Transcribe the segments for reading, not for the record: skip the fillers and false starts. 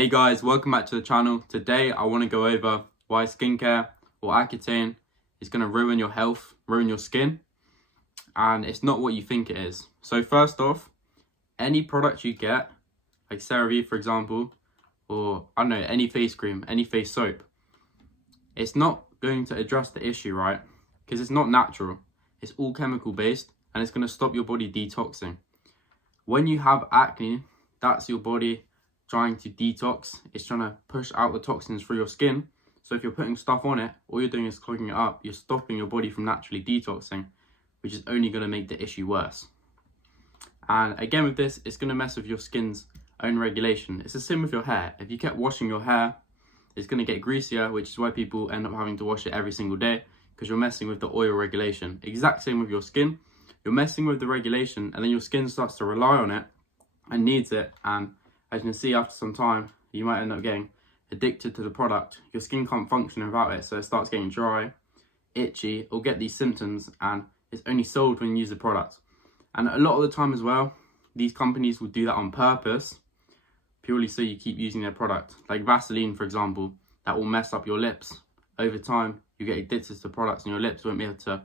Hey guys, welcome back to the channel. Today I want to go over why skincare or Accutane is going to ruin your health, ruin your skin, and it's not what you think it is. So first off, any product you get, like CeraVe for example, or I don't know, any face cream, any face soap, it's not going to address the issue, right? Because it's not natural. It's all chemical based and it's going to stop your body detoxing. When you have acne, that's your body trying to detox. It's trying to push out the toxins through your skin. So if you're putting stuff on it, all you're doing is clogging it up. You're stopping your body from naturally detoxing, which is only going to make the issue worse. And again with this, it's going to mess with your skin's own regulation. It's the same with your hair. If you kept washing your hair, it's going to get greasier, which is why people end up having to wash it every single day, because you're messing with the oil regulation. Exact same with your skin. You're messing with the regulation and then your skin starts to rely on it and needs it, and as you can see, after some time you might end up getting addicted to the product. Your skin can't function without it, so it starts getting dry, itchy, or get these symptoms, and it's only sold when you use the product. And a lot of the time as well, these companies will do that on purpose, purely so you keep using their product. Like Vaseline for example, that will mess up your lips. Over time you get addicted to products and your lips won't be able to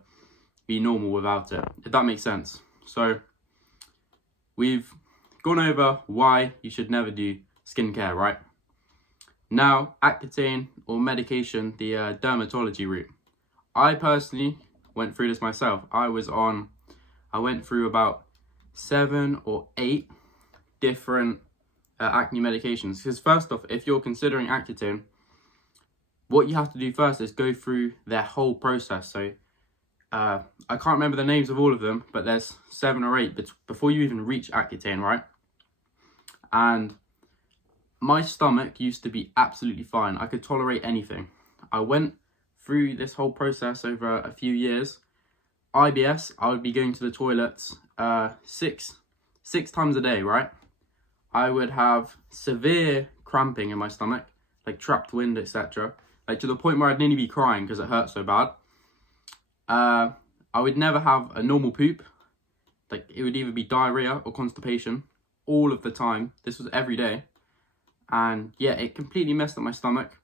be normal without it, if that makes sense. So we've gone over why you should never do skincare, right? Now, Accutane or medication, the dermatology route. I personally went through this myself. I went through about 7 or 8 different acne medications. Because first off, if you're considering Accutane, what you have to do first is go through their whole process. So I can't remember the names of all of them, but there's 7 or 8 before you even reach Accutane, right? And my stomach used to be absolutely fine. I could tolerate anything. I went through this whole process over a few years. IBS, I would be going to the toilets six times a day, right? I would have severe cramping in my stomach, like trapped wind, etc. Like to the point where I'd nearly be crying because it hurt so bad. I would never have a normal poop. Like it would either be diarrhea or constipation all of the time. This was every day. And yeah, it completely messed up my stomach.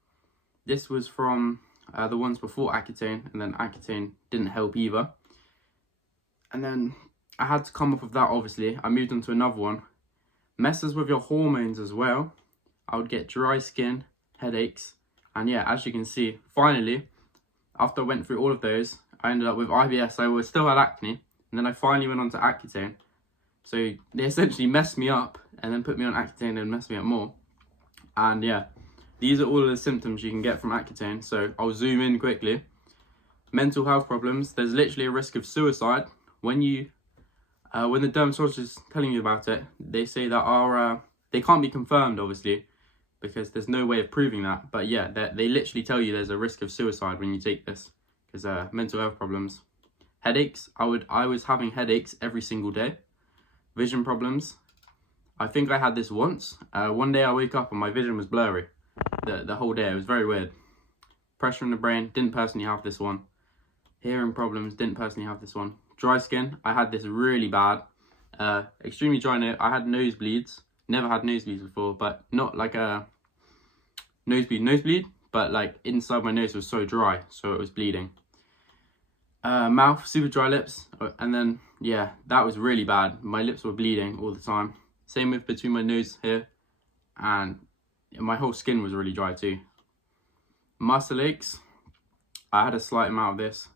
This was from the ones before Accutane, and then Accutane didn't help either. And then I had to come off of that, obviously. I moved on to another one. Messes with your hormones as well. I would get dry skin, headaches, and yeah, as you can see, finally, after I went through all of those, I ended up with IBS. I still had acne, and then I finally went on to Accutane. So they essentially messed me up and then put me on Accutane and messed me up more. And yeah, these are all of the symptoms you can get from Accutane. So I'll zoom in quickly. Mental health problems. There's literally a risk of suicide. When the dermatologist is telling you about it, they say that they can't be confirmed, obviously, because there's no way of proving that. But yeah, they literally tell you there's a risk of suicide when you take this, because mental health problems. Headaches. I was having headaches every single day. Vision problems. I think I had this once. One day I woke up and my vision was blurry the whole day. It was very weird. Pressure in the brain. Didn't personally have this one. Hearing problems. Didn't personally have this one. Dry skin. I had this really bad. Extremely dry nose. I had nosebleeds. Never had nosebleeds before, but not like a nosebleed, but like inside my nose was so dry, so it was bleeding. Mouth, super dry lips, and then yeah, that was really bad. My lips were bleeding all the time. Same with between my nose here, and my whole skin was really dry too. Muscle aches, I had a slight amount of this.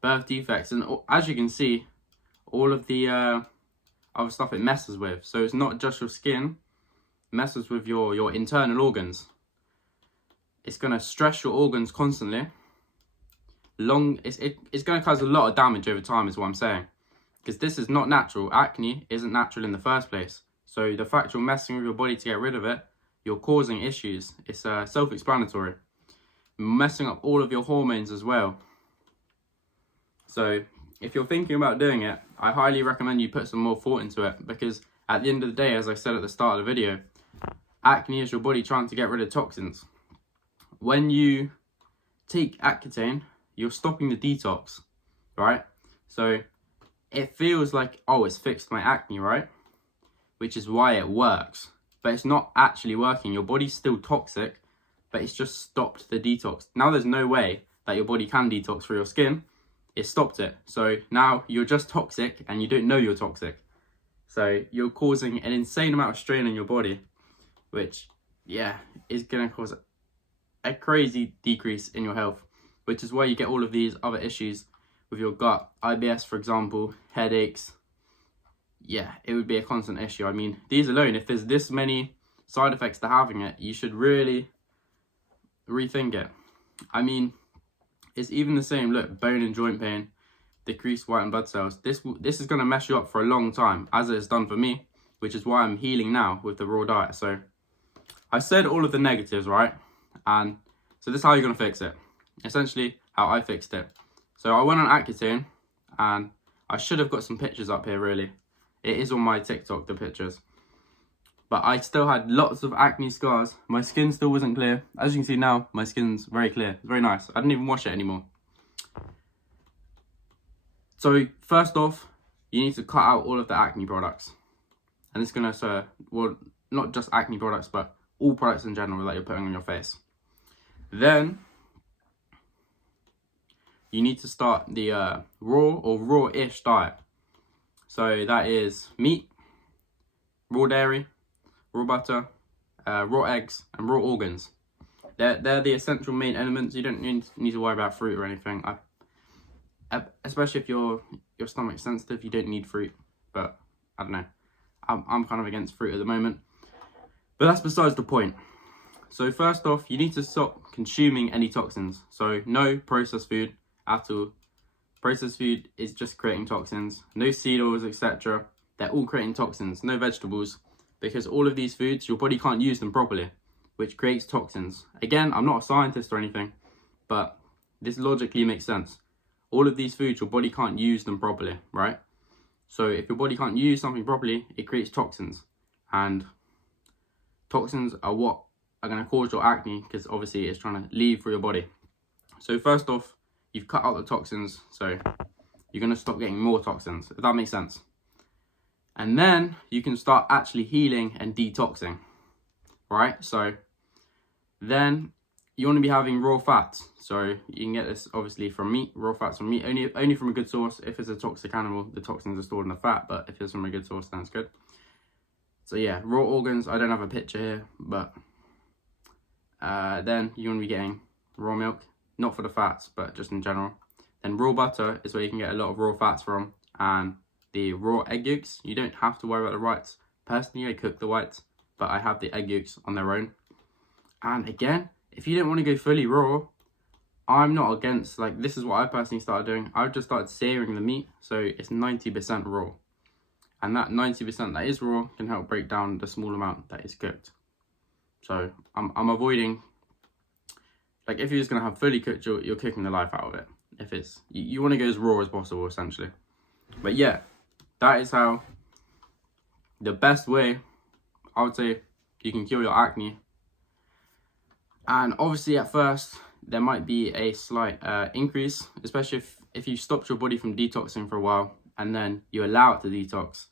Birth defects, and as you can see, all of the other stuff it messes with. So it's not just your skin, it messes with your internal organs. It's going to stress your organs constantly. It's going to cause a lot of damage over time is what I'm saying, because this is not natural. Acne isn't natural in the first place, so the fact you're messing with your body to get rid of it, you're causing issues. It's self-explanatory. Messing up all of your hormones as well. So if you're thinking about doing it, I highly recommend you put some more thought into it, because at the end of the day, as I said at the start of the video, acne is your body trying to get rid of toxins. When you take Accutane, you're stopping the detox, right? So it feels like, oh, it's fixed my acne, right? Which is why it works. but it's not actually working. Your body's still toxic, but it's just stopped the detox. Now there's no way that your body can detox for your skin. It stopped it. So now you're just toxic and you don't know you're toxic. So you're causing an insane amount of strain on your body, which, yeah, is going to cause a crazy decrease in your health, which is why you get all of these other issues with your gut. IBS, for example, headaches. Yeah, it would be a constant issue. I mean, these alone, if there's this many side effects to having it, you should really rethink it. I mean, it's even the same. Look, bone and joint pain, decreased white blood cells. This is going to mess you up for a long time, as it has done for me, which is why I'm healing now with the raw diet. So I said all of the negatives, right? And so this is how you're going to fix it. Essentially, how I fixed it. So I went on Accutane, and I should have got some pictures up here, really. It is on my TikTok, the pictures. But I still had lots of acne scars. My skin still wasn't clear. As you can see now, my skin's very clear. It's very nice. I didn't even wash it anymore. So first off, you need to cut out all of the acne products. And it's going to, well, not just acne products, but all products in general that you're putting on your face. Then you need to start the raw or raw-ish diet. So that is meat, raw dairy, raw butter, raw eggs, and raw organs. They're the essential main elements. You don't need to worry about fruit or anything. Especially if your stomach's sensitive, you don't need fruit. But I don't know. I'm kind of against fruit at the moment. But that's besides the point. So first off, you need to stop consuming any toxins. So no processed food at all. Processed food is just creating toxins. No seed oils, etc. They're all creating toxins. No vegetables. Because all of these foods, your body can't use them properly, which creates toxins. Again, I'm not a scientist or anything, but this logically makes sense. All of these foods, your body can't use them properly, right? So if your body can't use something properly, it creates toxins. And toxins are what are going to cause your acne, because obviously it's trying to leave through your body. So first off, you've cut out the toxins, so you're going to stop getting more toxins, if that makes sense. And then you can start actually healing and detoxing, right? So then you want to be having raw fats. So you can get this obviously from meat, raw fats from meat, only from a good source. If it's a toxic animal, the toxins are stored in the fat, but if it's from a good source, then it's good. So yeah, raw organs, I don't have a picture here, but then you want to be getting raw milk, not for the fats, but just in general. Then raw butter is where you can get a lot of raw fats from, and the raw egg yolks, you don't have to worry about the whites. Personally, I cook the whites, but I have the egg yolks on their own. And again, if you don't want to go fully raw, I'm not against, like, this is what I personally started doing. I've just started searing the meat, so it's 90% raw. And that 90% that is raw can help break down the small amount that is cooked. So I'm avoiding, like, if you're just going to have fully cooked, you're cooking the life out of it. If it's, you want to go as raw as possible, essentially. But yeah, that is how, the best way, I would say, you can cure your acne. And obviously at first, there might be a slight increase, especially if you stopped your body from detoxing for a while, and then you allow it to detox,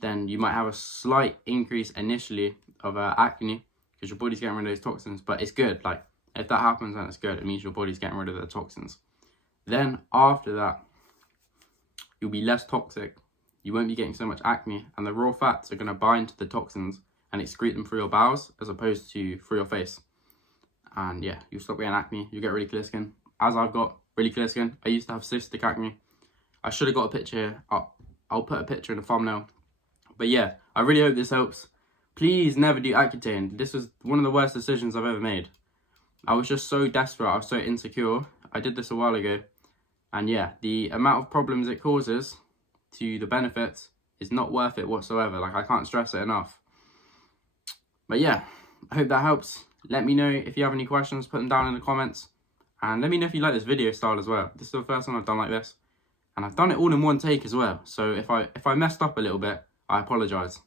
then you might have a slight increase initially of acne, because your body's getting rid of those toxins. But it's good, like, if that happens, then it's good. It means your body's getting rid of the toxins. Then after that, you'll be less toxic. You won't be getting so much acne, and the raw fats are going to bind to the toxins and excrete them through your bowels as opposed to through your face. And yeah, you'll stop getting acne. You get really clear skin, as I've got really clear skin. I used to have cystic acne. I should have got a picture here. I'll put a picture in the thumbnail. But yeah, I really hope this helps. Please never do Accutane. This was one of the worst decisions I've ever made. I was just so desperate. I was so insecure. I did this a while ago. And yeah, the amount of problems it causes to the benefits is not worth it whatsoever. Like, I can't stress it enough. But yeah, I hope that helps. Let me know if you have any questions, put them down in the comments. And let me know if you like this video style as well. This is the first time I've done like this. And I've done it all in one take as well. So if I messed up a little bit, I apologise.